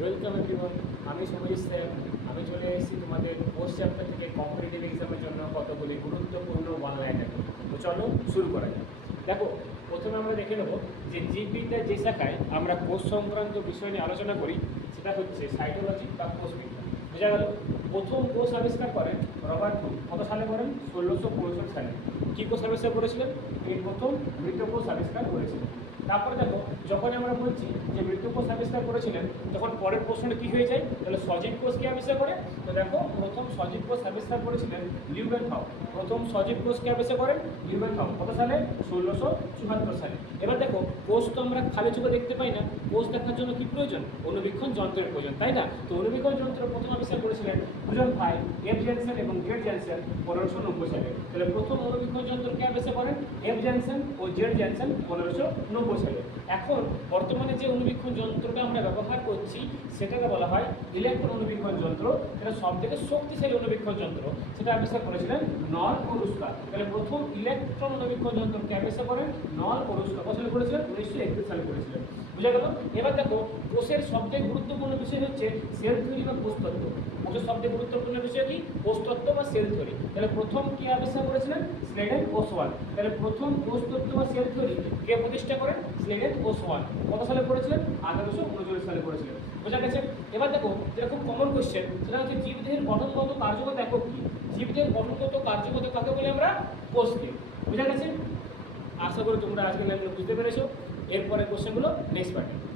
Welcome everyone, আমি সমাজিত sir. আমি চলে এসেছি তোমাদের পোস্ট চ্যাপ্টার থেকে কম্পিটিটিভ এক্সামের জন্য কতগুলি গুরুত্বপূর্ণ ওয়ান লাইনার। তো চলো শুরু করা যাক। দেখো, প্রথমে আমরা দেখে নেব যে জীববিদ্যার যে শাখায় আমরা কোষ সংক্রান্ত বিষয় নিয়ে আলোচনা করি সেটা হচ্ছে সাইটোলজি বা কোষবিদ্যা। বোঝা গেল। প্রথম কোষ আবিষ্কার করেন রবার্ট হুক। কত সালে করেন? 1665 সালে। কী কোষ আবিষ্কার করেছিলেন? এই প্রথম মৃত কোষ আবিষ্কার করেছিলেন। তারপরে দেখো, যখন আমরা বলছি যে মৃত্যু কোষ আবিষ্কার করেছিলেন, তখন পরের প্রশ্নটা কী হয়ে যায়? তাহলে সজীব কোষ কে আবিষ্কার করে? তো দেখো, প্রথম সজীব কোষ আবিষ্কার করেছিলেন লিউবেনহাউ। প্রথম সজীব কোষ কে আবিষ্কার করেন? লিউবেনহাউ। কত সালে? 1674 সালে। এবার দেখো, কোষ তো আমরা খালি চোখে দেখতে পাই না। কোষ দেখার জন্য কি প্রয়োজন? অনুবীক্ষণ যন্ত্রের প্রয়োজন, তাই না? তো অনুবীক্ষণ যন্ত্র প্রথম আবিষ্কার করেছিলেন দুজন ভাই, এফ জেনসেন এবং জেড জেনসেন, 1590 সালে। তাহলে প্রথম অনুবীক্ষণ যন্ত্র কে আবিষ্কার করেন? এফ জেনসেন ও জেড জেনসেন, 1590 সালে। এখন বর্তমানে যে অনুবীক্ষণ যন্ত্রটা আমরা ব্যবহার করছি সেটাকে বলা হয় ইলেকট্রন অনুবীক্ষণ যন্ত্র। এটা সব থেকে শক্তিশালী অনুবীক্ষণ যন্ত্র। সেটা আবিষ্কার করেছিলেন নল করুস্কা। তাহলে প্রথম ইলেকট্রন অনুবীক্ষণ যন্ত্রকে আবিষ্কার করেন নল করুস্কা। কত সালে করেছিলেন? 1931 সালে করেছিলেন। বুঝা গেল। এবার দেখো, কোষের সবচেয়ে গুরুত্বপূর্ণ বিষয় হচ্ছে সেল থিওরি বা কোষতত্ত্ব। কোষের সবচেয়ে গুরুত্বপূর্ণ বিষয় কি? কোষতত্ত্ব বা সেল থিওরি। তাহলে প্রথম কি আবিষ্কার করেছিলেন? স্লেডেন ওসওয়াল্ড। তাহলে প্রথম কোষতত্ত্ব বা সেল থিওরি কে প্রতিষ্ঠা করেন? স্লেডেন ওসওয়াল্ড। কত সালে করেছিলেন? 1839 সালে করেছিলেন। বোঝা গেছে। এবার দেখো, যেটা খুব কমন কোশ্চেন, সেটা হচ্ছে জীবদেহের গঠনগত কার্যগত একক কি? জীবদেহের গঠনগত কার্যগত কাকে বলে আমরা? কোষকে। বোঝা গেছে। আশা করি তোমরা আজকে লাইনগুলো বুঝতে পেরেছো। এরপরে কোশ্চেনগুলো নেক্সট পার্টে।